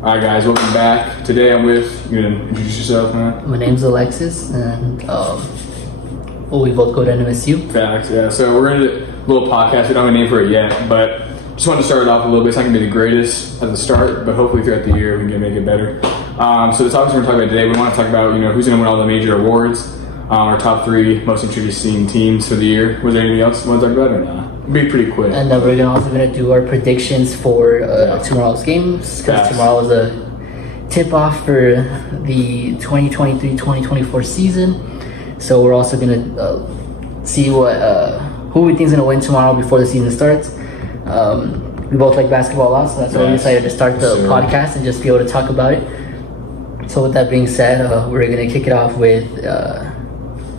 All right, guys, welcome back. Today I'm with, you gonna introduce yourself, man? My name's Alexis, and we both go to NMSU. Facts, yeah. So we're gonna do a little podcast. We don't have a name for it yet, but just want to start it off a little bit. It's not gonna be the greatest at the start, but hopefully throughout the year we can make it better. So the topics we're gonna talk about today, we want to talk about who's gonna win all the major awards, our top 3 most interesting teams for the year. Was there anything else you want to talk about or not? Be pretty quick. And then we're also going to do our predictions for tomorrow's games, because tomorrow is a tip-off for the 2023-2024 season. So we're also going to see who we think is going to win tomorrow before the season starts. We both like basketball a lot, so that's why we decided to start the podcast and just be able to talk about it. So with that being said, we're going to kick it off with...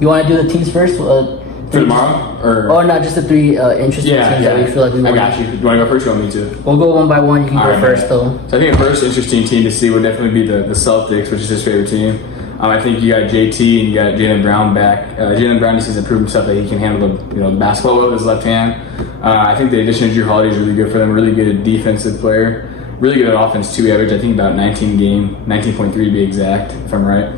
you want to do the teams first? For tomorrow? Or not, just the 3 interesting teams that we feel like we want. I got you. Do you want to go first or you want me to? We'll go one by one. You can go first, though. So I think the first interesting team to see would definitely be the Celtics, which is his favorite team. I think you got JT and you got Jaylen Brown back. Jaylen Brown just needs to prove himself that he can handle the basketball with his left hand. I think the addition of Drew Holiday is really good for them. Really good defensive player. Really good at offense, too. He averaged, I think, about 19.3 to be exact, if I'm right.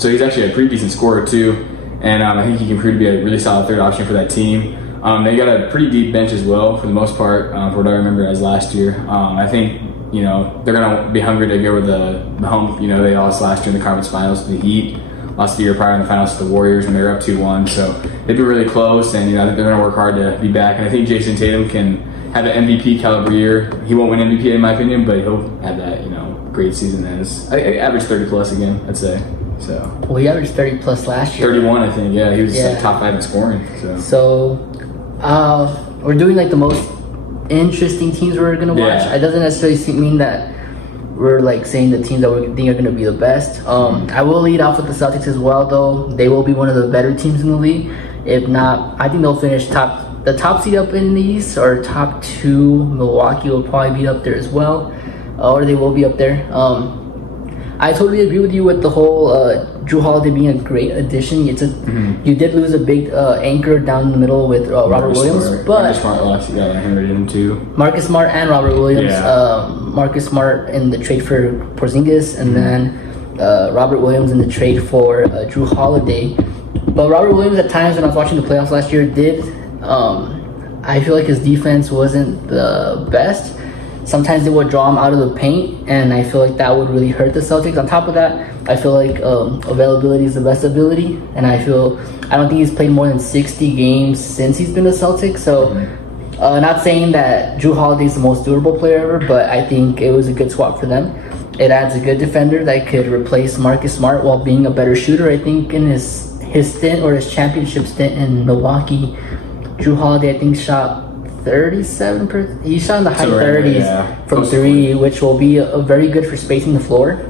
So he's actually a pretty decent scorer, too. And I think he can prove to be a really solid third option for that team. They got a pretty deep bench as well, for the most part, for what I remember as last year. I think, they're going to be hungry to go over the hump. They lost last year in the conference finals to the Heat, lost the year prior in the finals to the Warriors when they were up 2-1. So they've been really close, and I think they're going to work hard to be back. And I think Jason Tatum can have an MVP caliber year. He won't win MVP in my opinion, but he'll have that, great season as I average 30 plus again, I'd say. So. Well, he averaged 30 plus last year. 31, I think. Yeah, he was like top 5 in scoring. So, we're doing like the most interesting teams we're gonna watch. Yeah. It doesn't necessarily mean that we're like saying the teams that we think are gonna be the best. I will lead off with the Celtics as well, though. They will be one of the better teams in the league. If not, I think they'll finish the top seed up in the East, or top 2. Milwaukee will probably be up there as well, or they will be up there. I totally agree with you with the whole Drew Holiday being a great addition. You did lose a big anchor down the middle with Robert Williams, but Marcus Smart lost, got inherited him too. Marcus Smart and Robert Williams. Marcus Smart in the trade for Porzingis, and then Robert Williams in the trade for Drew Holiday. But Robert Williams, at times when I was watching the playoffs last year, I feel like his defense wasn't the best. Sometimes they would draw him out of the paint, and I feel like that would really hurt the Celtics. On top of that, I feel like availability is the best ability, and I don't think he's played more than 60 games since he's been a Celtic. So, not saying that Drew Holiday is the most durable player ever, but I think it was a good swap for them. It adds a good defender that could replace Marcus Smart while being a better shooter. I think in his stint, or his championship stint in Milwaukee, Drew Holiday, I think, shot 37%. He shot in the high 30s from 3, which will be very good for spacing the floor.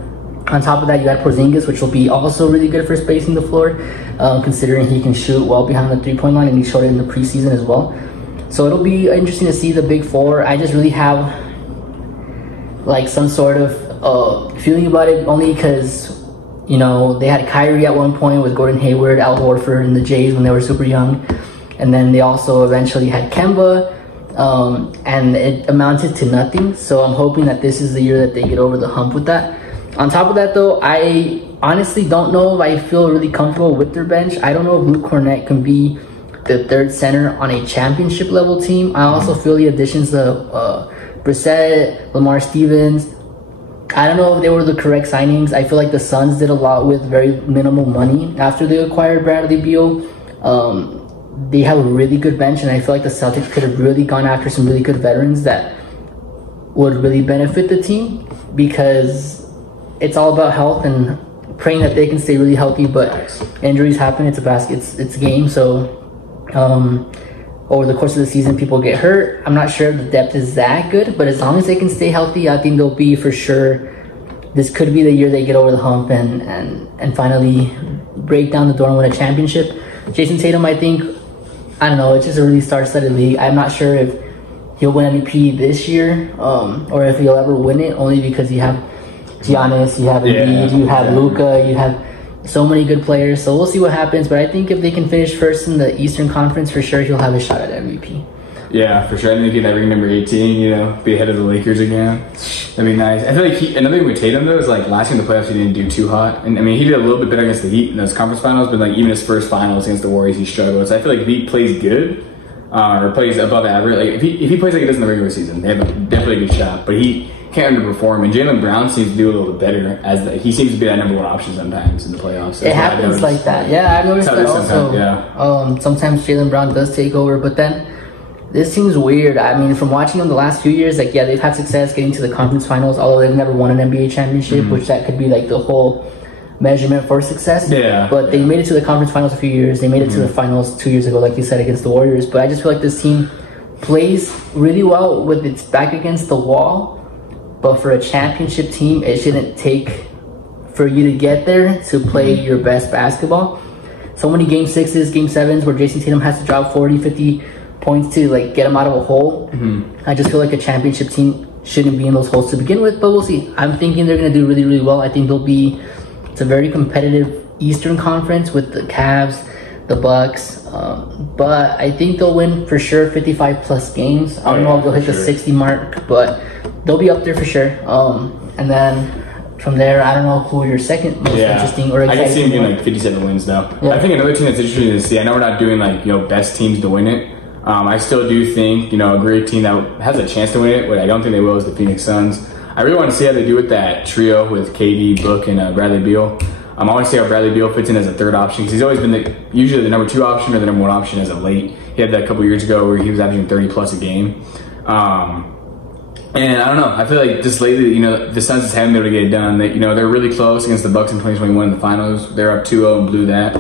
On top of that, you got Porzingis, which will be also really good for spacing the floor, considering he can shoot well behind the 3-point line, and he showed it in the preseason as well. So it'll be interesting to see the big 4. I just really have like some sort of feeling about it, only because they had Kyrie at one point with Gordon Hayward, Al Horford, and the Jays when they were super young, and then they also eventually had Kemba. And it amounted to nothing. So I'm hoping that this is the year that they get over the hump with that. On top of that, though, I honestly don't know if I feel really comfortable with their bench. I don't know if Luke Cornett can be the 3rd center on a championship level team. I also feel the additions of Brissett, Lamar Stevens, I don't know if they were the correct signings. I feel like the Suns did a lot with very minimal money after they acquired Bradley Beal. They have a really good bench, and I feel like the Celtics could have really gone after some really good veterans that would really benefit the team, because it's all about health and praying that they can stay really healthy. But injuries happen. It's a game. So over the course of the season, people get hurt. I'm not sure if the depth is that good, but as long as they can stay healthy, I think they'll be, for sure, this could be the year they get over the hump and finally break down the door and win a championship. Jason Tatum, I think, I don't know, it's just a really star-studded league. I'm not sure if he'll win MVP this year, or if he'll ever win it, only because you have Giannis, you have Embiid, you have Luka, you have so many good players. So we'll see what happens, but I think if they can finish first in the Eastern Conference, for sure he'll have a shot at MVP. Yeah, for sure. I think he'd get that ring number 18, you know, be ahead of the Lakers again. That'd be nice. I feel like another thing with Tatum, though, is like last year in the playoffs, he didn't do too hot. And I mean, he did a little bit better against the Heat in those conference finals, but like even his first finals against the Warriors, he struggled. So I feel like if he plays good, or plays above average, like if he plays like he does in the regular season, they have definitely a good shot. But he can't underperform, and Jaylen Brown seems to do a little bit better he seems to be that number one option sometimes in the playoffs. It happens like that. Yeah, I've noticed that also. Yeah. Sometimes Jaylen Brown does take over, but then this seems weird. I mean, from watching them the last few years, like, yeah, they've had success getting to the conference finals, although they've never won an NBA championship, which that could be like the whole measurement for success. Yeah. But they made it to the conference finals a few years. They made it to the finals 2 years ago, like you said, against the Warriors. But I just feel like this team plays really well with its back against the wall. But for a championship team, it shouldn't take for you to get there to play your best basketball. So many game 6s, game 7s where Jason Tatum has to drop 40, 50 points to like get him out of a hole. I just feel like a championship team shouldn't be in those holes to begin with, but we'll see. I'm thinking they're going to do really, really well. I think it's a very competitive Eastern Conference with the Cavs, the Bucks, but I think they'll win for sure 55 plus games. I don't know if they'll hit the 60 mark, but they'll be up there for sure. And then from there, I don't know who your second most interesting or exciting. I can see him getting like 57 wins though. Yeah. I think another team that's interesting to see, I know we're not doing like, you know, best teams to win it. I still do think, you know, a great team that has a chance to win it, but I don't think they will, is the Phoenix Suns. I really want to see how they do with that trio with KD, Book, and Bradley Beal. I want to see how Bradley Beal fits in as a third option, because he's always been usually the number 2 option or the number 1 option as of late. He had that a couple years ago where he was averaging 30 plus a game. And I don't know, I feel like just lately, you know, the Suns just haven't been able to get it done. You know, they're really close against the Bucks in 2021 in the finals. They're up 2-0 and blew that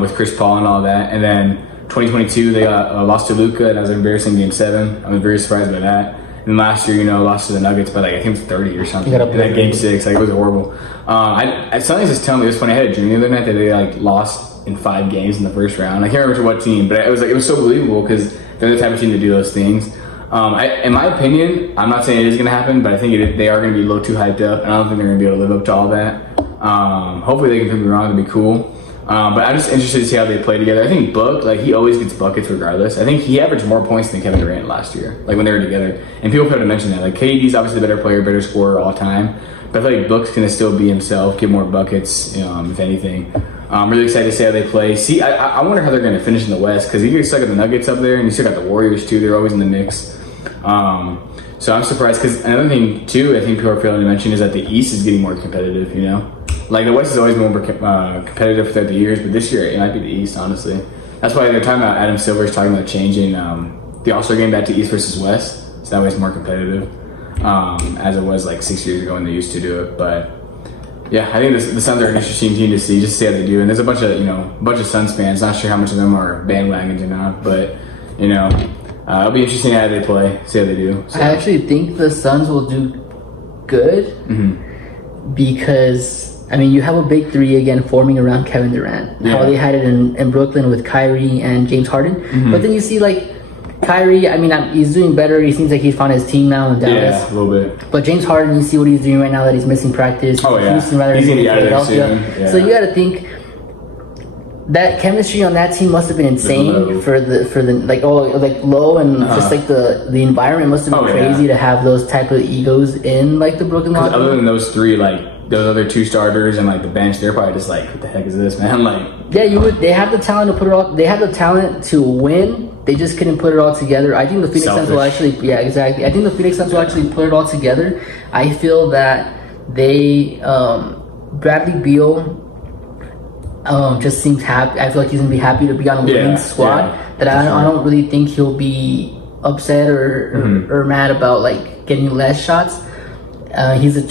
with Chris Paul and all that. And then 2022, they lost to Luka. That was an embarrassing game 7. I was very surprised by that. And last year, you know, lost to the Nuggets by like, I think it was 30 or something. In that game 6, like, it was horrible. Something just telling me, it was funny. I had a dream the other night that they like lost in 5 games in the first round. I can't remember to what team, but it was so believable because they're the type of team to do those things. In my opinion, I'm not saying it is going to happen, but I think they are going to be a little too hyped up, and I don't think they're going to be able to live up to all that. Hopefully they can prove me wrong. It'd be cool. But I'm just interested to see how they play together. I think Book, like, he always gets buckets regardless. I think he averaged more points than Kevin Durant last year, like when they were together. And people fail to mention that. Like, KD's obviously the better player, better scorer all time. But I feel like Book's going to still be himself, get more buckets, if anything. I'm really excited to see how they play. See, I wonder how they're going to finish in the West, because you still got the Nuggets up there, and you still got the Warriors too. They're always in the mix. So I'm surprised, because another thing too I think people are failing to mention is that the East is getting more competitive, you know? Like, the West has always been more competitive throughout the years, but this year it might be the East, honestly. That's why they're talking about Adam Silver's talking about changing the All-Star game back to East versus West, so that way it's more competitive, as it was like 6 years ago when they used to do it. But yeah, I think the Suns are an interesting team to see how they do. And there's a bunch of Suns fans. Not sure how much of them are bandwagons or not, but it'll be interesting how they play, see how they do. So. I actually think the Suns will do good because, I mean, you have a big 3 again forming around Kevin Durant. How they had it in Brooklyn with Kyrie and James Harden. But then you see, like, Kyrie, I mean, he's doing better. He seems like he's found his team now in Dallas. Yeah, a little bit. But James Harden, you see what he's doing right now that he's missing practice. Oh, yeah. He's going to be out of there soon. Yeah. So you got to think that chemistry on that team must have been insane for the low, and just like the environment must have been crazy to have those type of egos in like the Brooklyn locker room. Other than those 3, like those other 2 starters and like the bench, they're probably just like, what the heck is this, man? Like, they have the talent to put it all. They have the talent to win. They just couldn't put it all together. I think the Phoenix Suns will actually, exactly. I think the Phoenix Suns will actually put it all together. I feel that they, Bradley Beal, just seems happy. I feel like he's gonna be happy to be on a winning squad. That I don't really think he'll be upset or mad about like getting less shots. He's a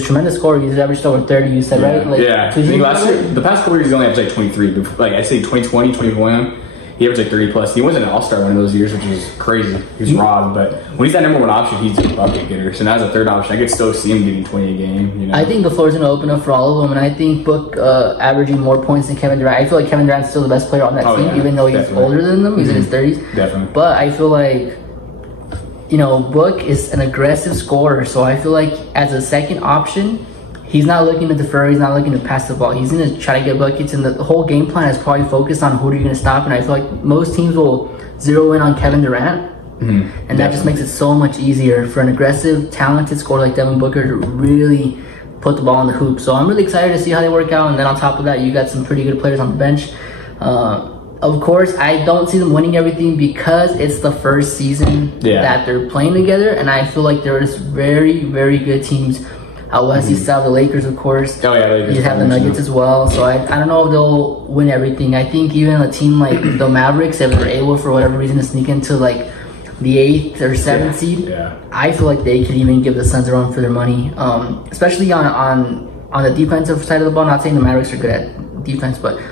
tremendous scorer. He's averaged over 30. You said right? Like, I think last year, the past couple years, he only averaged like 23. But like I say, 2020, 2021. He averaged like 30 plus. He wasn't an all-star one of those years, which was crazy. He was robbed, but when he's that number 1 option, he's a bucket getter. So now as a third option, I could still see him getting 20 a game. I think the floor's going to open up for all of them, and I think Book averaging more points than Kevin Durant. I feel like Kevin Durant's still the best player on that team, even though he's older than them. He's in his 30s. Definitely. But I feel like, Book is an aggressive scorer, so I feel like as a second option, he's not looking to defer. He's not looking to pass the ball. He's going to try to get buckets, and the whole game plan is probably focused on who are you going to stop. And I feel like most teams will zero in on Kevin Durant And that just makes it so much easier for an aggressive, talented scorer like Devin Booker to really put the ball in the hoop. So I'm really excited to see how they work out. And then on top of that, you got some pretty good players on the bench. Of course, I don't see them winning everything because it's the first season that they're playing together. And I feel like there's very, very good teams out west. You still have the Lakers, of course. Oh, yeah, Lakers. You have the Nuggets as well. So I don't know if they'll win everything. I think even a team like the Mavericks, if they're able for whatever reason to sneak into like the 8th or 7th seed, I feel like they could even give the Suns a run for their money. Especially on the defensive side of the ball. Not saying the Mavericks are good at defense, but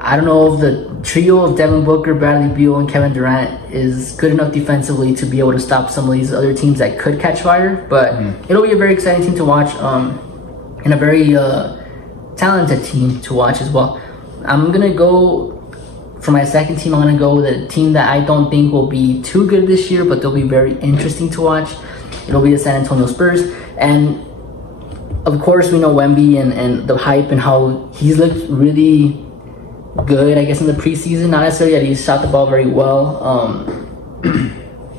I don't know if the trio of Devin Booker, Bradley Beal, and Kevin Durant is good enough defensively to be able to stop some of these other teams that could catch fire. But it'll be a very exciting team to watch, and a very talented team to watch as well. I'm going to go, for my second team, I'm going to go with a team that I don't think will be too good this year, but they'll be very interesting to watch. It'll be the San Antonio Spurs. And of course, we know Wemby and the hype and how he's looked really good, I guess, in the preseason. Not necessarily that he's shot the ball very well.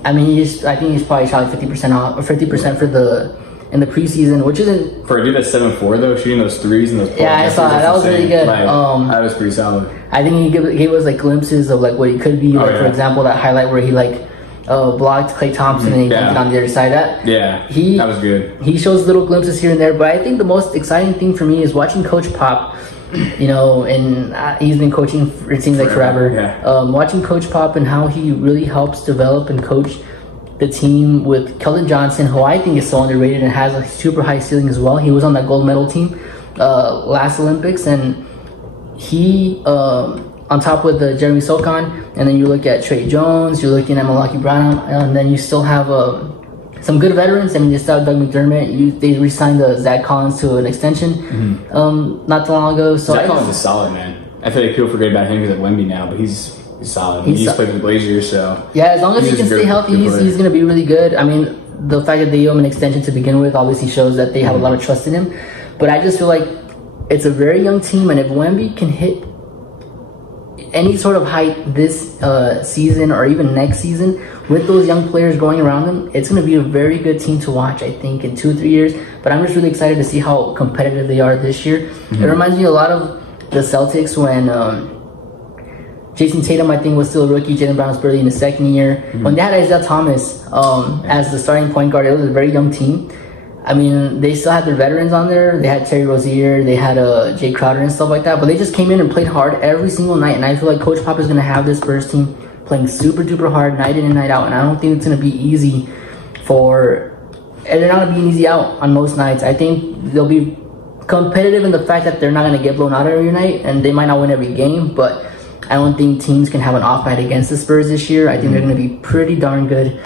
I mean, I think he's probably shot like 50% off, or 50% in the preseason, which isn't for a dude that's 7'4" though, shooting those threes and those. Yeah, I saw that. That was really good. Like, that was pretty solid. I think he gave us like glimpses of like what he could be. Like for example, that highlight where he like blocked Klay Thompson and he dunked it on the other side. That was good. He shows little glimpses here and there, but I think the most exciting thing for me is watching Coach Pop. You know, and he's been coaching it seems like forever. Watching Coach Pop and how he really helps develop and coach the team with Keldon Johnson, who I think is so underrated and has a super high ceiling as well. He was on that gold medal team last Olympics, and he on top with Jeremy Sochan, and then you look at Trey Jones, you're looking at Milwaukee Brown, and then you still have some good veterans. I mean, you still have Doug McDermott. They re-signed Zach Collins to an extension not too long ago. So Zach Collins is solid, man. I feel like people forget about him because of Wemby now, but he's solid. He's played with the Blazers, so yeah. As long as he can stay healthy, he's going to be really good. I mean, the fact that they gave him an extension to begin with obviously shows that they have a lot of trust in him. But I just feel like it's a very young team, and if Wemby can hit any sort of height this season or even next season with those young players going around them, it's going to be a very good team to watch, I think, in 2 or 3 years. But I'm just really excited to see how competitive they are this year. It reminds me a lot of the Celtics when Jason Tatum, I think, was still a rookie. Jaylen Brown was barely in his second year. When they had Isaiah Thomas as the starting point guard, it was a very young team. I mean, they still had their veterans on there. They had Terry Rozier, they had Jay Crowder and stuff like that. But they just came in and played hard every single night. And I feel like Coach Pop is going to have this Spurs team playing super duper hard night in and night out. And I don't think it's going to be easy and they're not going to be an easy out on most nights. I think they'll be competitive in the fact that they're not going to get blown out every night, and they might not win every game, but I don't think teams can have an off night against the Spurs this year. I think they're going to be pretty darn good.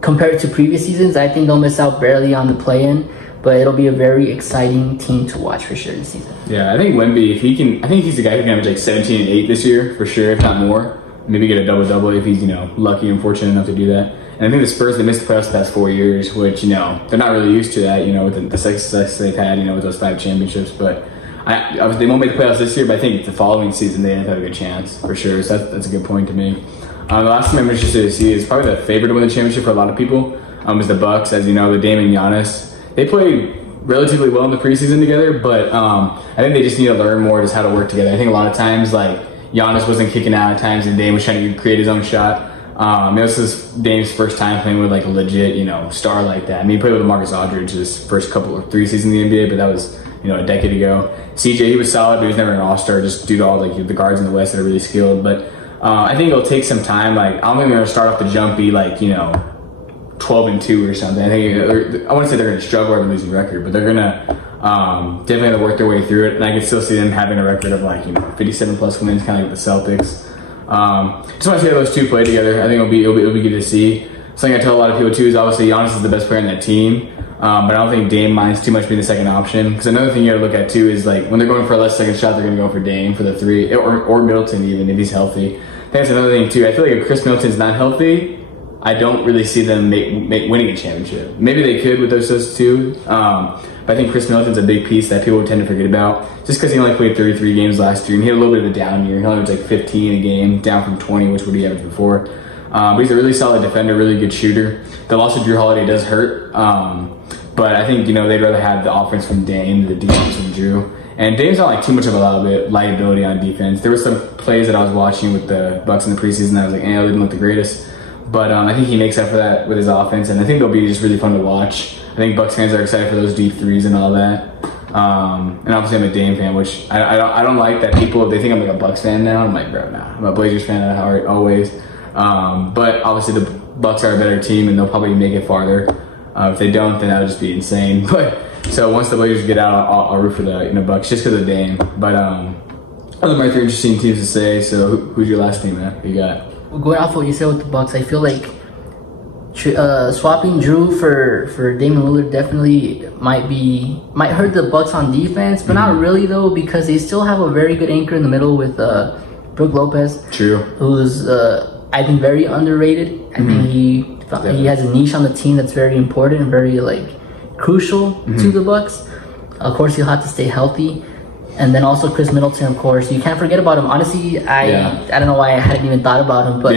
Compared to previous seasons, I think they'll miss out barely on the play-in, but it'll be a very exciting team to watch for sure this season. Yeah, I think Wemby, I think he's the guy who can average like 17 and 8 this year for sure, if not more. Maybe get a double-double if he's, lucky and fortunate enough to do that. And I think the Spurs, they missed the playoffs the past 4 years, which, they're not really used to that, with the success they've had, with those 5 championships. But they won't make the playoffs this year, but I think the following season they have a good chance for sure. So that's a good point to me. The last team I'm interested to see is probably the favorite to win the championship for a lot of people. Is the Bucks, as you know, with Dame and Giannis. They play relatively well in the preseason together, but I think they just need to learn more just how to work together. I think a lot of times, like, Giannis wasn't kicking out at times, and Dame was trying to create his own shot. This is Dame's first time playing with like a legit, star like that. I mean, he played with Marcus Aldridge his first 3 seasons in the NBA, but that was, a decade ago. CJ, he was solid, but he was never an all-star, just due to all like the guards in the West that are really skilled. But I think it'll take some time. Like, I don't think they're gonna start off the jump be like 12-2 or something. I wouldn't say they're gonna struggle or have a losing record, but they're gonna definitely have to work their way through it. And I can still see them having a record of like 57 plus wins, kind of like the Celtics. Just want to see how those two play together. I think it'll be good to see. Something I tell a lot of people too is obviously Giannis is the best player in that team, but I don't think Dame minds too much being the second option. Because another thing you got to look at too is like when they're going for a less second shot, they're going to go for Dame for the 3 or Middleton even if he's healthy. I think that's another thing too. I feel like if Chris Middleton's not healthy, I don't really see them winning a championship. Maybe they could with those two. But I think Chris Middleton's a big piece that people tend to forget about. Just because he only played 33 games last year, and he had a little bit of a down year. He only was like 15 a game, down from 20, which would he averaged before. But he's a really solid defender, really good shooter. The loss of Drew Holiday does hurt. But I think, they'd rather have the offense from Dame than the defense from Drew. And Dame's not like too much of a liability on defense. There were some plays that I was watching with the Bucks in the preseason that I was like, they didn't look the greatest. But I think he makes up for that with his offense, and I think they'll be just really fun to watch. I think Bucks fans are excited for those deep threes and all that. And obviously I'm a Dame fan, which I don't like that people, they think I'm like a Bucks fan now. I'm like, bro, nah, I'm a Blazers fan at heart, always. But obviously the Bucks are a better team, and they'll probably make it farther. If they don't, then that would just be insane. But so once the Blazers get out, I'll root for the Bucks just because of Dame. But those are my 3 interesting teams to say. So who's your last team, man? Who you got? Going off what you said with the Bucks, I feel like swapping Drew for Damian Lillard definitely might hurt the Bucks on defense, but not really though, because they still have a very good anchor in the middle with Brook Lopez. True. Who's I think very underrated. I think he has a niche on the team that's very important and very crucial to the Bucks. Of course, he'll have to stay healthy. And then also Chris Middleton, of course. You can't forget about him. Honestly, I don't know why I hadn't even thought about him, but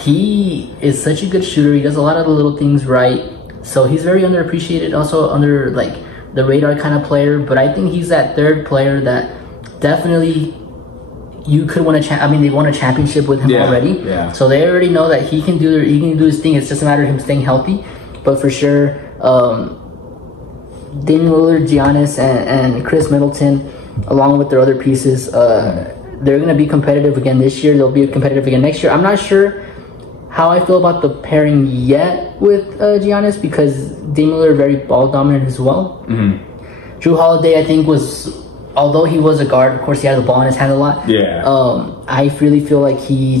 he is such a good shooter. He does a lot of the little things right. So he's very underappreciated, also under the radar kind of player. But I think he's that third player that definitely you could win a they won a championship with him already. Yeah. So they already know that he can do his thing. It's just a matter of him staying healthy. But for sure, Damian Lillard, Giannis, and Chris Middleton, along with their other pieces, they're going to be competitive again this year. They'll be competitive again next year. I'm not sure how I feel about the pairing yet with Giannis, because Damian Lillard very ball dominant as well. Drew Holiday, I think, although he was a guard, of course he had the ball in his hand a lot. I really feel like he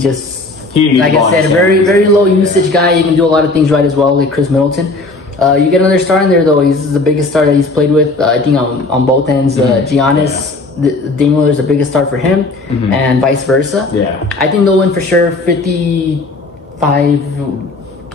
like I said, very, very low usage guy. He can do a lot of things right as well, like Chris Middleton. You get another star in there though. He's the biggest star that he's played with. I think on both ends. Giannis, Damian Lillard's the biggest star for him, and vice versa. I think they'll win for sure. 55.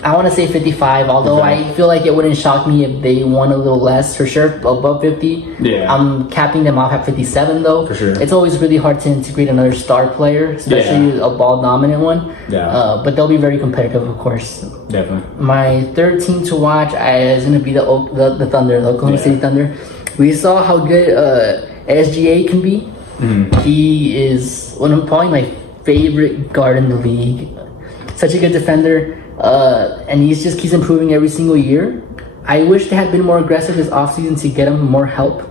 I want to say 55. Although I feel like it wouldn't shock me if they won a little less, for sure, above 50. I'm capping them off at 57 though. For sure. It's always really hard to integrate another star player, especially a ball dominant one. But they'll be very competitive, of course. Definitely. My third team to watch is going to be the Thunder, the Oklahoma City Thunder. We saw how good SGA can be. He is probably my favorite guard in the league. Such a good defender. And he just keeps improving every single year. I wish they had been more aggressive this offseason to get him more help,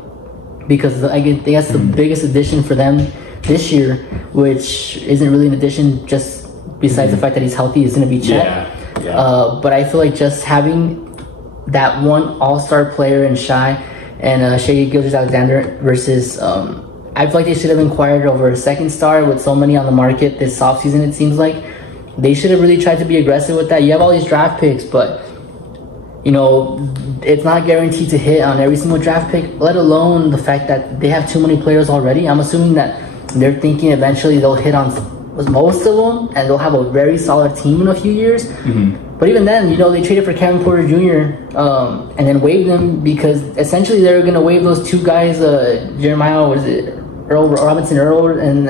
because I think that's the biggest addition for them this year, which isn't really an addition just besides the fact that he's healthy, is going to be Chet. But I feel like just having that one all-star player in Shai and Shai Gilgeous-Alexander versus I feel like they should have inquired over a second star with so many on the market this offseason, it seems like. They should have really tried to be aggressive with that. You have all these draft picks, but it's not guaranteed to hit on every single draft pick, let alone the fact that they have too many players already. I'm assuming that they're thinking eventually they'll hit on most of them and they'll have a very solid team in a few years. But even then, they traded for Kevin Porter Jr. And then waived them, because essentially they're going to waive those two guys, Jeremiah, Robinson Earl, and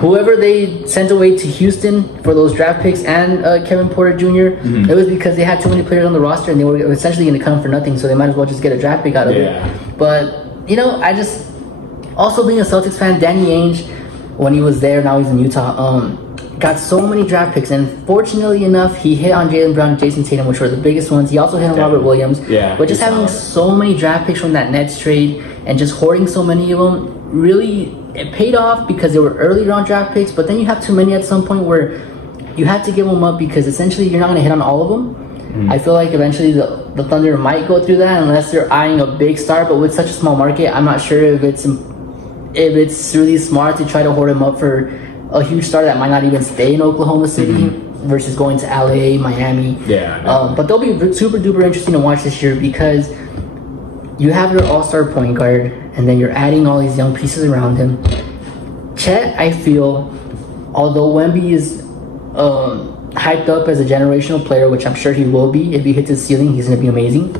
whoever they sent away to Houston for those draft picks, and Kevin Porter Jr. It was because they had too many players on the roster and they were essentially going to come for nothing, so they might as well just get a draft pick out of it. But I just, also being a Celtics fan, Danny Ainge, when he was there, now he's in Utah, got so many draft picks, and fortunately enough, he hit on Jaylen Brown and Jason Tatum, which were the biggest ones. He also hit on Robert Williams. But just having so many draft picks from that Nets trade and just hoarding so many of them, really, it paid off because they were early round draft picks. But then you have too many at some point where you have to give them up, because essentially you're not going to hit on all of them. I feel like eventually the Thunder might go through that unless they're eyeing a big star. But with such a small market, I'm not sure if it's really smart to try to hoard him up for a huge star that might not even stay in Oklahoma City versus going to LA, Miami. But they'll be super duper interesting to watch this year, because you have your all-star point guard and then you're adding all these young pieces around him. Chet, I feel, although Wemby is hyped up as a generational player, which I'm sure he will be, if he hits his ceiling, he's going to be amazing.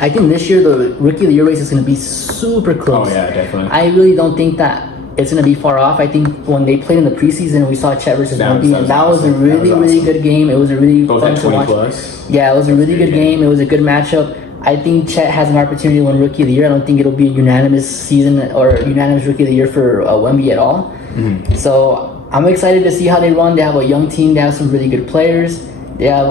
I think this year the Rookie of the Year race is going to be super close. Definitely. I really don't think that it's going to be far off. I think when they played in the preseason, we saw Chet versus Wemby, and that was a really good game. It was a really both fun at to 20 watch. Plus. Yeah, it was a really good game. It was a good matchup. I think Chet has an opportunity to win Rookie of the Year. I don't think it'll be a unanimous season or unanimous Rookie of the Year for Wemby at all. So I'm excited to see how they run. They have a young team. They have some really good players. They have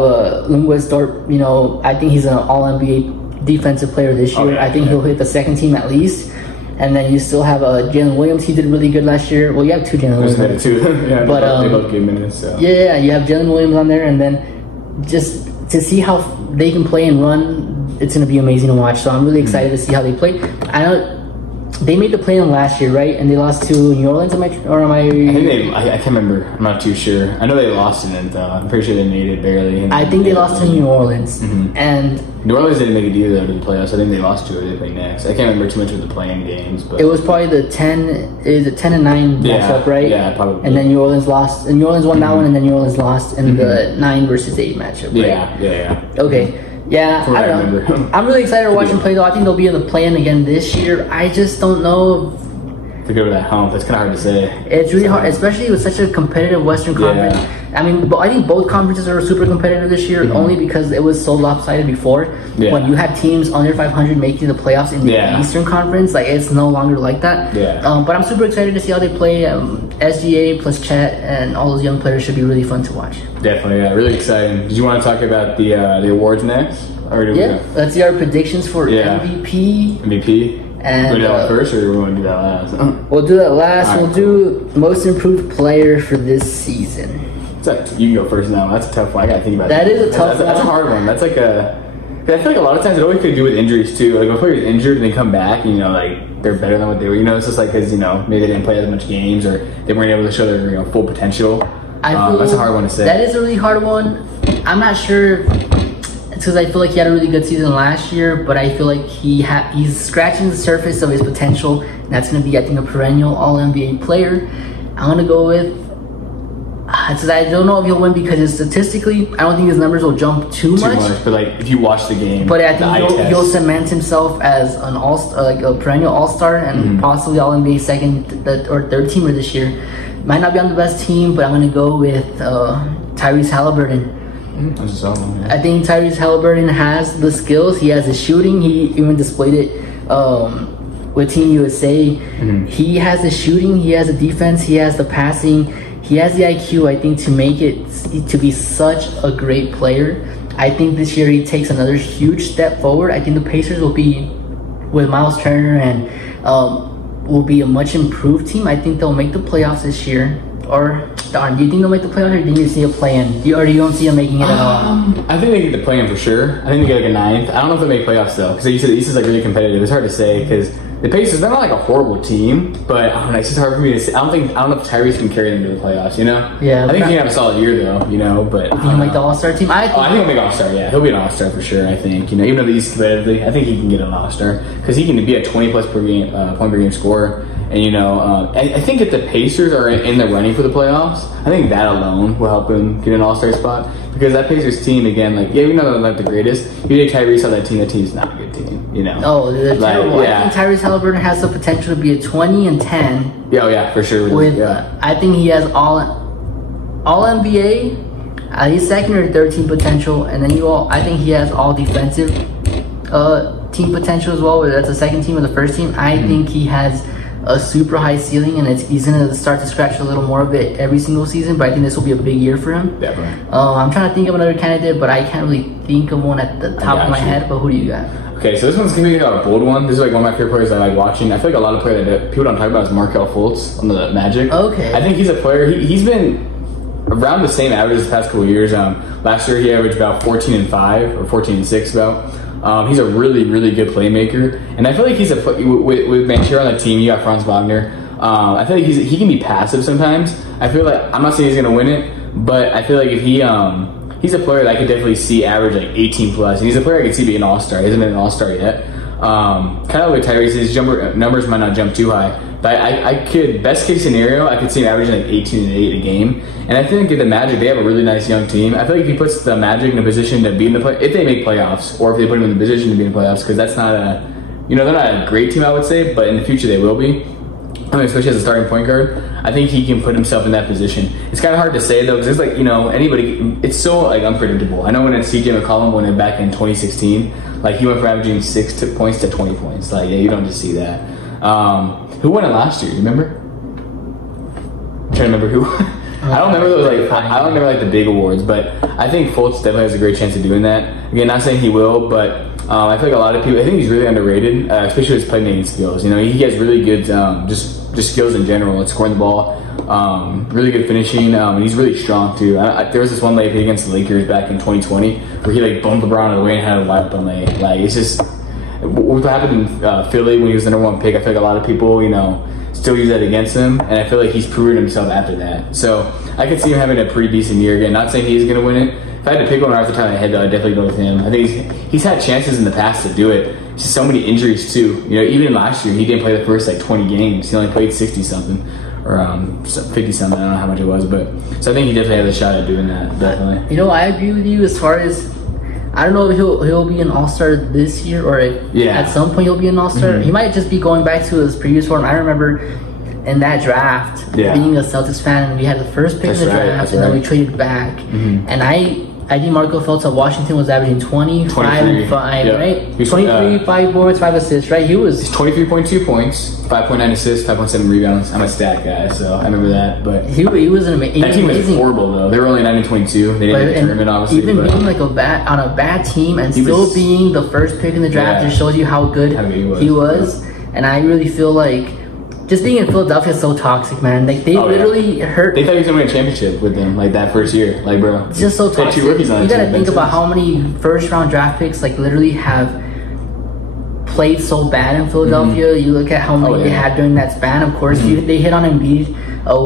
Linguist Dort. You know, I think he's an All-NBA defensive player this year. I think he'll hit the second team at least. And then you still have Jalen Williams. He did really good last year. Well, you have two Jalen Williams. But they both gave minutes. So. Yeah, you have Jalen Williams on there, and then just to see how they can play and run, it's going to be amazing to watch. So I'm really excited to see how they play. I know they made the play-in last year, right? And they lost to New Orleans. I think I can't remember. I'm not too sure. I know they lost in it though. I'm pretty sure they made it barely. I think they lost to New Orleans, and New Orleans didn't make it either though to the playoffs. I think they lost to it. They play next. I can't remember too much of the playing games, but it was probably the 10 and 9 matchup, right? Yeah, probably. And then New Orleans lost, and New Orleans won that one, and then New Orleans lost in the 9 versus 8 matchup, right? Yeah. Okay. Yeah, I don't know. I'm really excited to watch them play, though. I think they'll be in the play-in again this year. I just don't know to go to that hump. That's kind of hard to say. It's really hard, especially with such a competitive Western Conference. I mean, I think both conferences are super competitive this year, only because it was so lopsided before. When you had teams under 500 making the playoffs in the Eastern Conference, like it's no longer like that. But I'm super excited to see how they play. SGA plus Chet and all those young players should be really fun to watch. Definitely, really exciting. Did you want to talk about the awards next? Let's see our predictions for MVP. And we'll do that first, or we want to do that last? We'll do that last. Right, we'll do most improved player for this season. You can go first now. That's a tough one. I gotta think about that. That is a tough one. That's a hard one. That's like I feel like a lot of times it always could do with injuries too. Like if a player's injured and they come back, and, like they're better than what they were. It's just like because maybe they didn't play as much games or they weren't able to show their full potential. That's a hard one to say. That is a really hard one. I'm not sure. Because I feel like he had a really good season last year, but I feel like he's scratching the surface of his potential. And that's going to be, I think, a perennial All-NBA player. I'm going to go with... Because I don't know if he'll win because statistically, I don't think his numbers will jump too much. But if you watch the game, but I think he'll cement himself as an all-star, like a perennial all-star, and possibly All-NBA second or third teamer this year. Might not be on the best team, but I'm going to go with Tyrese Halliburton. I think Tyrese Halliburton has the skills. He has the shooting. He even displayed it with Team USA. He has the shooting. He has the defense. He has the passing. He has the IQ, I think, to make it to be such a great player. I think this year he takes another huge step forward. I think the Pacers will be with Miles Turner and will be a much improved team. I think they'll make the playoffs this year. Or, darn, do you think they'll make the playoffs, or do you see a play-in? Or you don't see them making it at all? I think they get the play-in for sure. I think they get like a 9th. I don't know if they make playoffs, though, because the East is like really competitive. It's hard to say, because the Pacers, they're not like a horrible team, but I don't know, it's just hard for me to say. I don't know if Tyrese can carry them to the playoffs, Yeah. I think he can have a solid year, though, but... You think he'll make the All-Star team? I think he'll make All-Star, yeah. He'll be an All-Star for sure, I think. Even though the East competitively, I think he can get an All-Star, because he can be a 20-plus point per game scorer. And I think if the Pacers are in the running for the playoffs, I think that alone will help him get an All-Star spot. Because that Pacers team, again, we know they're not the greatest. You take Tyrese on that team's not a good team, Oh, they're terrible. I think Tyrese Halliburton has the potential to be a 20 and 10. Yeah, for sure. I think he has all NBA, at least second or third team potential, and then I think he has all defensive team potential as well, whether that's the second team or the first team. I think he has a super high ceiling, and he's going to start to scratch a little more of it every single season, but I think this will be a big year for him. Definitely. I'm trying to think of another candidate, but I can't really think of one at the top of my head, but who do you got? Okay, so this one's going to be a bold one. This is one of my favorite players I like watching. I feel like a lot of players that people don't talk about is Markelle Fultz on the Magic. Okay. I think he's a player, he's been around the same average the past couple of years. Last year he averaged about 14-5 or 14-6 about. He's a really, really good playmaker, and I feel like he's with Banchero on the team. You got Franz Wagner. I feel like he can be passive sometimes. I feel like I'm not saying he's gonna win it, but I feel like if he's a player that I could definitely see average 18 plus, and he's a player I could see being an All-Star. He hasn't been an All-Star yet. Kind of with Tyrese, his numbers might not jump too high, but I could, best case scenario, I could see him averaging 18 and 8 a game. And I think the Magic, they have a really nice young team. I feel like if he puts the Magic in a position to be in the play, if they make playoffs, or if they put him in the position to be in the playoffs, because that's not they're not a great team, I would say, but in the future they will be. I mean, especially as a starting point guard, I think he can put himself in that position. It's kind of hard to say though, because it's like, you know, anybody. It's so like unpredictable. I know when CJ McCollum went in back in 2016, like he went from averaging 6 points to 20 points. Like, yeah, you don't just see that. Who won it last year? You remember? I'm trying to remember who. I don't remember those, like I don't remember like the big awards, but I think Fultz definitely has a great chance of doing that. Again, not saying he will, but I feel like a lot of people. I think he's really underrated, especially his playmaking skills. You know, he has really good just skills in general, like scoring the ball, really good finishing, and he's really strong too. There was this one layup against the Lakers back in 2020 where he like bumped LeBron out of the way and had a wide open layup. Like, it's just what happened in Philly when he was the number 1 pick. I feel like a lot of people, you know, still use that against him, and I feel like he's proven himself after that. So I could see him having a pretty decent year again. Not saying he's going to win it. If I had to pick one right off the top of my head, though, I'd definitely go with him. I think he's had chances in the past to do it. Just so many injuries too. You know, even last year he didn't play the first like 20 games. He only played 60 something or 50 something. I don't know how much it was, but so I think he definitely has a shot at doing that. Definitely. You know, I agree with you as far as. I don't know if he'll be an all-star this year or if at some point he'll be an all-star. Mm-hmm. He might just be going back to his previous form. I remember in that draft being a Celtics fan, and we had the first pick in the draft, and then we traded back. Mm-hmm. And I think Marco Fultz of Washington was averaging 25 and 5, right? 23, 5 boards, 5 assists, right? He's 23.2 points, 5.9 assists, 5.7 rebounds. I'm a stat guy, so I remember that. But he was an amazing. That team was horrible though. They were only 9-22. They didn't make the tournament, obviously. Even being like on a bad team and still being the first pick in the draft, it shows you how good he was. And I really feel like. Just being in Philadelphia is so toxic, man. Like, they literally hurt. They thought he was going to win a championship with them, like, that first year. Like, bro. It's just so toxic. You got to think about how many first-round draft picks, like, literally have played so bad in Philadelphia. Mm-hmm. You look at how many they had during that span. Of course, they hit on Embiid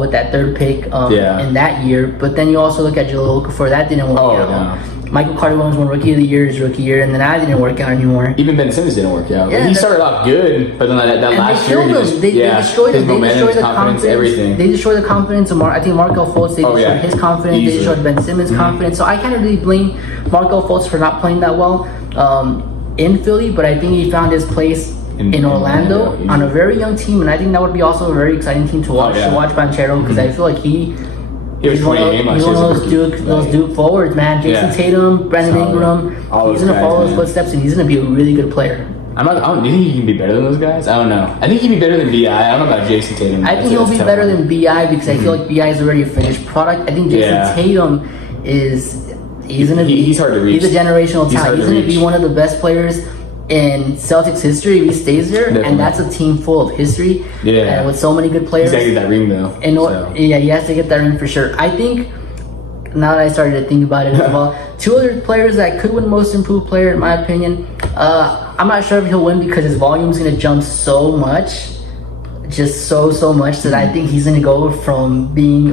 with that 3rd pick in that year. But then you also look at Jahlil Okafor. That didn't work out. Yeah. Michael Carter Williams won Rookie of the Year his rookie year, and then that didn't work out anymore. Even Ben Simmons didn't work out. Yeah, he started off good, but then that last year, they destroyed his confidence, everything. They destroyed the confidence of I think Markel Fultz. They destroyed his confidence. Easily. They destroyed Ben Simmons' confidence. So I can't really blame Markel Fultz for not playing that well in Philly, but I think he found his place in Orlando on a very young team, and I think that would be also a very exciting team to watch. To watch Banchero, because I feel like he was 28 last year. Those Duke forwards, man. Jason Tatum, Brandon Ingram. He's going to follow his footsteps, and he's going to be a really good player. Do you think he can be better than those guys? I don't know. I think he'd be better than B.I. I don't know about Jason Tatum. I think he'll be better than B.I. because I feel like B.I. is already a finished product. I think Jason Tatum he's hard to reach. He's a generational talent. He's going to be one of the best players in Celtics history if he stays there, and that's a team full of history. And with so many good players. He's got to get that ring though. And he has to get that ring for sure. I think now that I started to think about it as well, 2 other players that could win Most Improved Player, in my opinion. I'm not sure if he'll win because his volume's going to jump so much, just so much that I think he's going to go from being,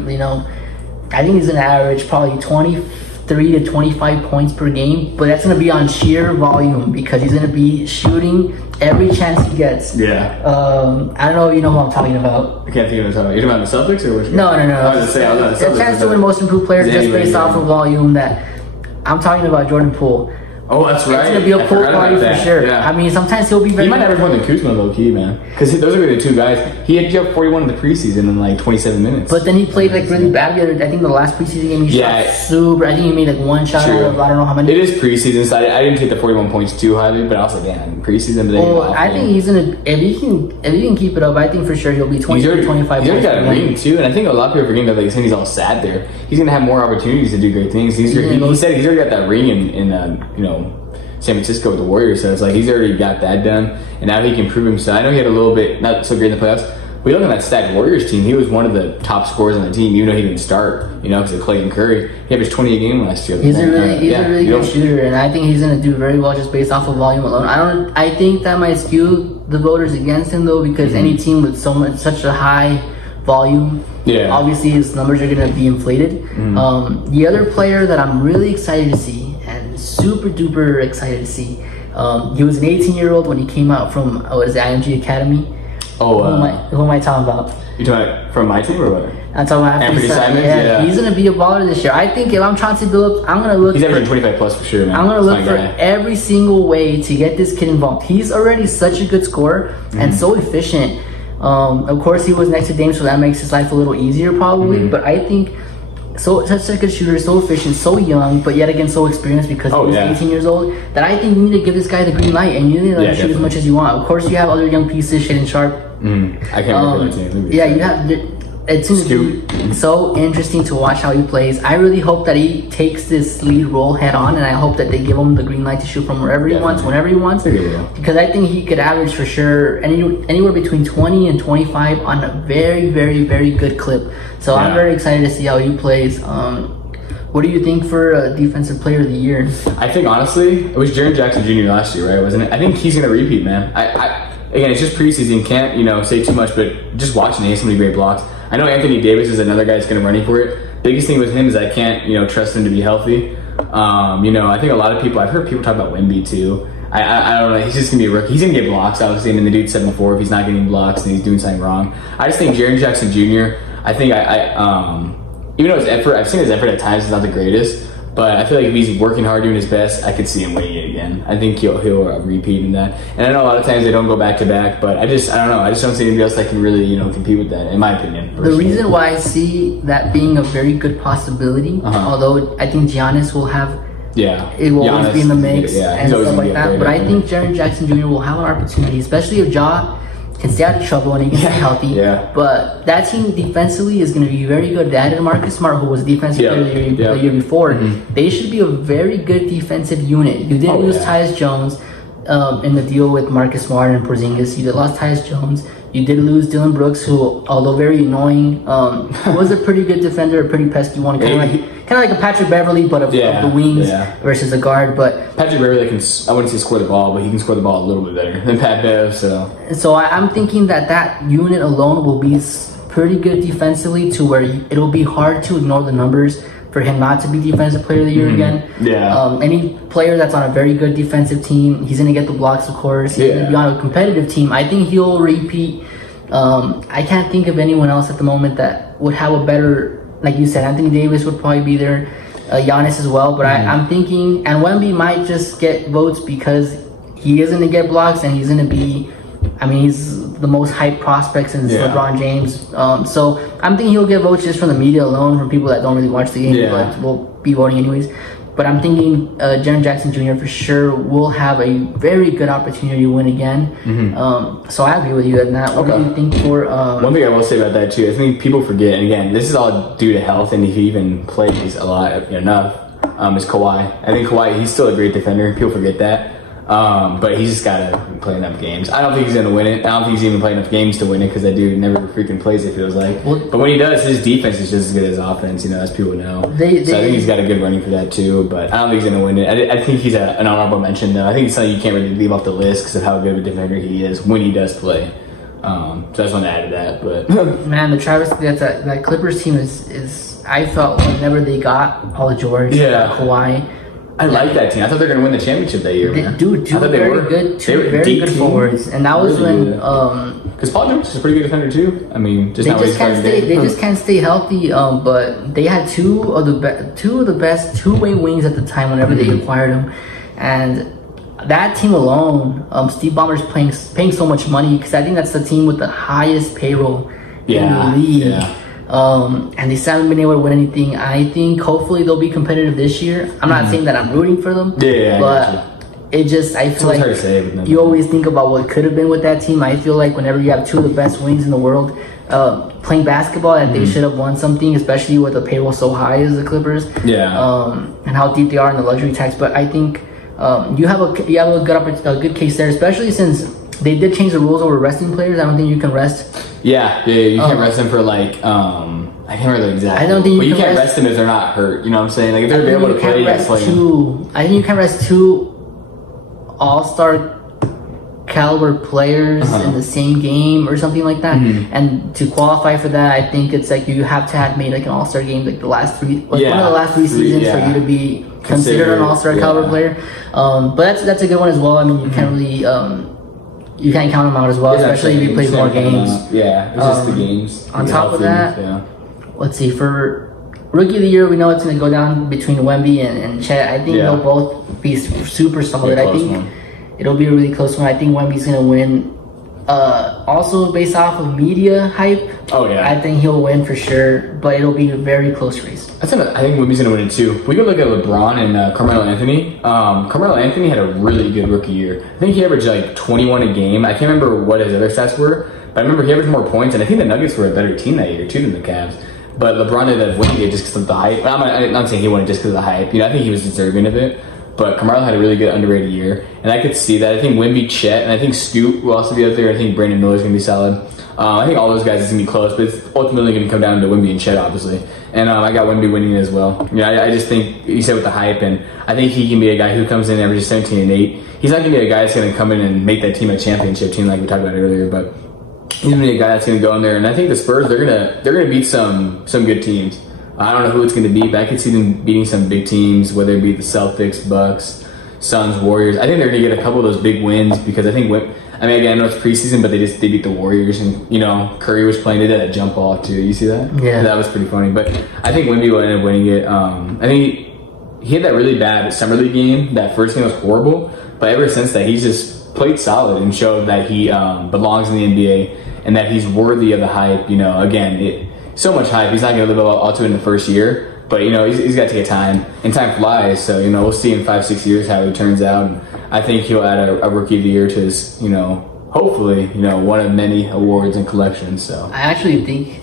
I think he's going to average probably 23 to 25 points per game, but that's going to be on sheer volume because he's going to be shooting every chance he gets. I don't know if you know who I'm talking about. I can't think of what you're talking about. You're talking about the Celtics or which? No. I was going to say, a chance to win Most Improved Player just based off of volume. That I'm talking about Jordan Poole. Oh, that's right. It's going to be a pool party for sure. Yeah. I mean, sometimes he'll be very... He might have more than Kuzma, low-key, man. Because those are the 2 guys. He had jumped 41 in the preseason in like 27 minutes. But then he played like really bad. I think the last preseason game he shot super... I think he made like 1 shot out of I don't know how many. It is preseason, so I didn't take the 41 points too highly, but I was like, damn, preseason. Well, I think he's going to... If he can keep it up, I think for sure he'll be 20 to 25 points. He's got a ring too, and I think a lot of people forget that, like, saying he's all sad there. He's going to have more opportunities to do great things. He said he's already got that ring in San Francisco with the Warriors, so it's like he's already got that done, and now he can prove himself. I know he had a little bit not so great in the playoffs, but you look at that stacked Warriors team, he was one of the top scorers on the team, even though he didn't start, because of Clay and Curry. He averaged 20 a game last year. He's a really good shooter, and I think he's going to do very well just based off of volume alone. I think that might skew the voters against him though, because any team with such a high volume, obviously his numbers are going to be inflated. The other player that I'm really excited to see, and super duper excited to see, he was an 18-year-old when he came out from IMG Academy. Who am I talking about? You talking about from my team or what? I'm talking about Anthony Simons. Yeah, he's gonna be a baller this year. I think if I'm trying to build up, I'm gonna look. He's averaging 25 plus for sure, man. I'm gonna look for every single way to get this kid involved. He's already such a good scorer and so efficient. Of course, he was next to Dame, so that makes his life a little easier probably. But I think such a good shooter, so efficient, so young, but yet again so experienced because he was 18 years old, that I think you need to give this guy the green light and you need to let him shoot as much as you want. Of course, you have other young pieces, Shaedon Sharp. I can't remember that team. Yeah, you have. It seems to be so interesting to watch how he plays. I really hope that he takes this lead role head on, and I hope that they give him the green light to shoot from wherever he wants, whenever he wants. Because I think he could average for sure anywhere between 20 and 25 on a very, very, very good clip. So I'm very excited to see how he plays. What do you think for Defensive Player of the Year? I think honestly, it was Jaren Jackson Jr. last year, right? Wasn't it? I think he's gonna repeat, man. Again, it's just preseason, can't say too much, but just watching, he has so many great blocks. I know Anthony Davis is another guy that's going to run for it. Biggest thing with him is I can't, trust him to be healthy. I think a lot of people, I've heard people talk about Wemby too. I don't know, he's just going to be a rookie. He's going to get blocks, obviously, and the dude's 7'4". If he's not getting blocks, then he's doing something wrong. I just think Jaren Jackson Jr., I think even though his effort, I've seen his effort at times is not the greatest, but I feel like if he's working hard, doing his best, I could see him winning it again. I think he'll repeat in that. And I know a lot of times they don't go back to back, but I don't know. I just don't see anybody else that can really, compete with that, in my opinion. Personally. The reason why I see that being a very good possibility, although I think Giannis will have, it will always be in the mix and stuff like that. But I think Jaren Jackson Jr. will have an opportunity, especially if Ja can stay out of trouble and he can stay healthy. But that team defensively is going to be very good. They added Marcus Smart, who was defensive player the year before. They should be a very good defensive unit. You did lose Tyus Jones in the deal with Marcus Smart and Porzingis. You lost Tyus Jones. You did lose Dylan Brooks, who, although very annoying, was a pretty good defender, a pretty pesky one. Kind of like a Patrick Beverly, but of the wings versus a guard. But Patrick Beverly can, I wouldn't say score the ball, but he can score the ball a little bit better than Pat Bev. So I'm thinking that unit alone will be pretty good defensively, to where it'll be hard to ignore the numbers for him not to be Defensive Player of the Year again. Any player that's on a very good defensive team, he's going to get the blocks, of course. He's going to be on a competitive team. I think he'll repeat. I can't think of anyone else at the moment that would have a better, like you said, Anthony Davis would probably be there, Giannis as well. But I'm thinking, and Wemby might just get votes because he is going to get blocks and he's going to be, he's the most hyped prospect since LeBron James. So I'm thinking he'll get votes just from the media alone, from people that don't really watch the game, but will be voting anyways. But I'm thinking Jaren Jackson Jr. for sure will have a very good opportunity to win again. So I agree with you on that. What do you think for... One thing I will say about that too, I think people forget, and again, this is all due to health, and he even plays a lot enough, is Kawhi. I think Kawhi, he's still a great defender. People forget that. But he's just got to play enough games. I don't think he's going to win it. I don't think he's even playing enough games to win it because that dude never freaking plays, it feels like. But when he does, his defense is just as good as offense, as people know. So I think he's got a good running for that too, but I don't think he's going to win it. I think he's an honorable mention, though. I think it's something you can't really leave off the list because of how good of a defender he is when he does play. So I just want to add to that. But man, the Travis, that Clippers team is I felt whenever they got Paul George, Kawhi, I like that team. I thought they were going to win the championship that year. Two very good forwards, and that was when because Paul George is a pretty good defender too. They just can't stay healthy. But they had two of the best two-way wings at the time whenever they acquired them, and that team alone, Steve Ballmer's paying so much money because I think that's the team with the highest payroll in the league. And they still haven't been able to win anything. I think hopefully they'll be competitive this year. I'm not saying that I'm rooting for them, but I feel like you always think about what could have been with that team. I feel like whenever you have two of the best wings in the world playing basketball, that they should have won something, especially with a payroll so high as the Clippers. And how deep they are in the luxury tax. But I think you have a good case there, especially since they did change the rules over resting players. I don't think you can rest. You can't rest them for I can't remember the exact. I don't think you can't rest them if they're not hurt. You know what I'm saying? Like if they're able to play, I think you can rest two all-star caliber players in the same game or something like that. And to qualify for that, I think it's like you have to have made like an all-star game like the last three, one of the last three seasons for you to be considered an all-star caliber player. But that's a good one as well. You can't really. You can't count them out as well, especially if you play more games. It's just the games. On top of that, let's see, for Rookie of the Year, we know it's going to go down between Wemby and Chet. I think they'll both be super solid. I think it'll be a really close one. I think Wemby's going to win Also based off of media hype. Oh yeah. I think he'll win for sure, but it'll be a very close race. I think Wemby's gonna win it too. We can look at LeBron and Carmelo Anthony. Carmelo Anthony had a really good rookie year. I think he averaged like 21 a game. I can't remember what his other stats were, but I remember he averaged more points, and I think the Nuggets were a better team that year too than the Cavs. But LeBron ended up winning it just because of the hype. I'm not saying he won it just because of the hype. You know, I think he was deserving of it. But Carmelo had a really good underrated year, and I could see that. I think Wemby, Chet, and I think Scoot will also be out there. I think Brandon Miller's going to be solid. I think all those guys is going to be close, but it's ultimately going to come down to Wemby and Chet, obviously. And I got Wemby winning it as well. Yeah, I just think, you said with the hype, and I think he can be a guy who comes in averages 17 and 8. He's not going to be a guy that's going to come in and make that team a championship team like we talked about earlier, but he's going to be a guy that's going to go in there. And I think the Spurs, they're going to beat some good teams. I don't know who it's going to be, but I could see them beating some big teams, whether it be the Celtics, Bucks, Suns, Warriors. I think they're going to get a couple of those big wins because I think, again, I know it's preseason, but they beat the Warriors, and Curry was playing. They did a jump ball too. You see that? Yeah, that was pretty funny. But I think Wemby will end up winning it. I think he had that really bad summer league game. That first game was horrible, but ever since that, he's just played solid and showed that he belongs in the NBA and that he's worthy of the hype. Again, so much hype. He's not going to live up to it in the first year. But, he's got to take time, and time flies. So, we'll see in 5-6 years how he turns out. And I think he'll add a Rookie of the Year to his, hopefully, one of many awards and collections. So I actually think,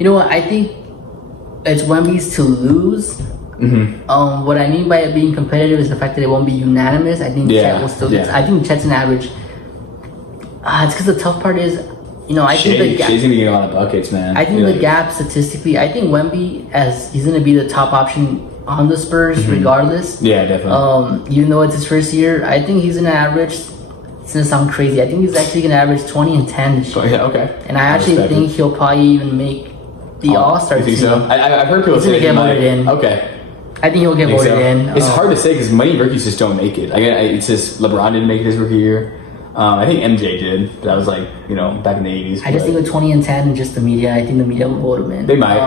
I think it's Wemby's to lose. Mm-hmm. What I mean by it being competitive is the fact that it won't be unanimous. I think Chet will still get. I think Chet's an average. It's because the tough part is, I think the gap. She's gonna get a lot of buckets, man. I think the gap statistically. I think Wemby, as he's gonna be the top option on the Spurs, regardless. Yeah, definitely. Even though it's his first year, I think he's gonna average. It's gonna sound crazy. I think he's actually gonna average 20 and 10 this year. Yeah, okay. And I actually think he'll probably even make the All-Star team. You think so? I've heard people say he's gonna get voted in. Okay. I think he'll get voted in. It's hard to say because many rookies just don't make it. It's just LeBron didn't make it his rookie year. I think MJ did. That was back in the 80s. I just think with 20 and 10 and just the media, I think the media will vote him in. They might.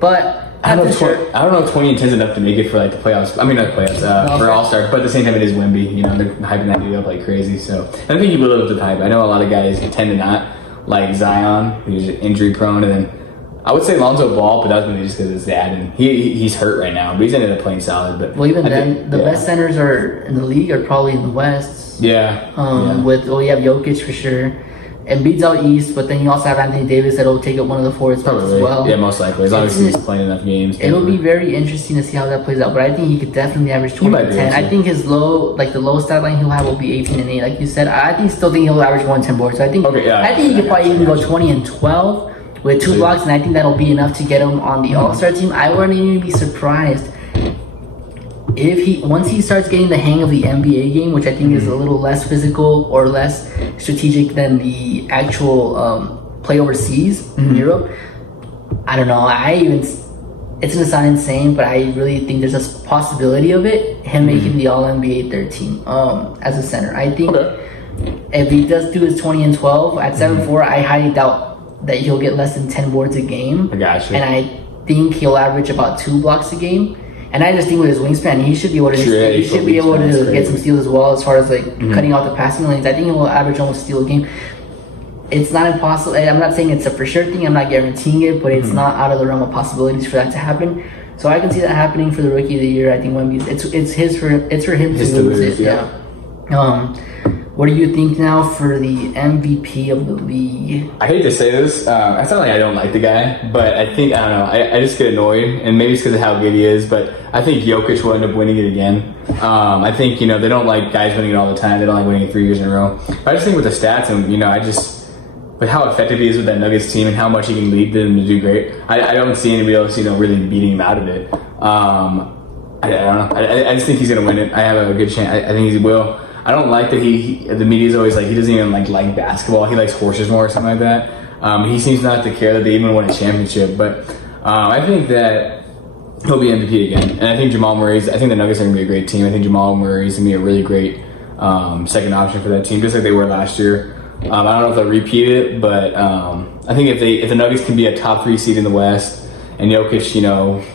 But I don't know if 20 and 10 is enough to make it for the playoffs. I mean, not the playoffs, for All-Star. But at the same time, it is Wemby. They're hyping that dude up like crazy. So and I think he will live up to the hype. I know a lot of guys tend to not, like Zion, who's injury prone, and then I would say Lonzo Ball, but that was maybe just because of his dad, and he's hurt right now, but he's ended up playing solid. But even then, the best centers are in the league are probably in the West. Yeah. You have Jokic for sure, and Embiid's out east, but then you also have Anthony Davis that'll take up one of the forward spots as well. Yeah, most likely, as long as he's playing enough games. It'll be very interesting to see how that plays out, but I think he could definitely average 20 and 10. I think his the low stat line he'll have will be 18 and 8, like you said. I still think he'll average 110 boards. So I think he could probably even go 20 and 12. With 2 blocks, and I think that'll be enough to get him on the All-Star team. I wouldn't even be surprised if once he starts getting the hang of the NBA game, which I think is a little less physical or less strategic than the actual play overseas in Europe. I don't know. It's gonna sound insane, but I really think there's a possibility of him making the All-NBA third team as a center. I think if he does do his 20 and 12 at 7-4, I highly doubt that he'll get less than 10 boards a game. I got you. And I think he'll average about 2 blocks a game. And I just think with his wingspan, he should be able to get some steals as well, as far as cutting out the passing lanes. I think he will average almost a steal a game. It's not impossible. I'm not saying it's a for sure thing. I'm not guaranteeing it, but it's not out of the realm of possibilities for that to happen. So I can see that happening for the Rookie of the Year. I think Wemby's it's for him to lose it. Yeah. What do you think now for the MVP of the league? I hate to say this. It's not like I don't like the guy, but I think, I don't know, I just get annoyed, and maybe it's because of how good he is, but I think Jokic will end up winning it again. I think, they don't like guys winning it all the time. They don't like winning it 3 years in a row. But I just think with the stats and, with how effective he is with that Nuggets team and how much he can lead them to do great, I don't see anybody else, really beating him out of it. I don't know. I just think he's going to win it. I have a good chance. I think he will. I don't like that the media's always he doesn't even like basketball. He likes horses more or something like that. He seems not to care that they even won a championship. But I think that he'll be MVP again. And I think I think the Nuggets are going to be a great team. I think Jamal Murray's going to be a really great second option for that team, just like they were last year. I don't know if they'll repeat it, but I think if the Nuggets can be a top 3 seed in the West, and Jokic,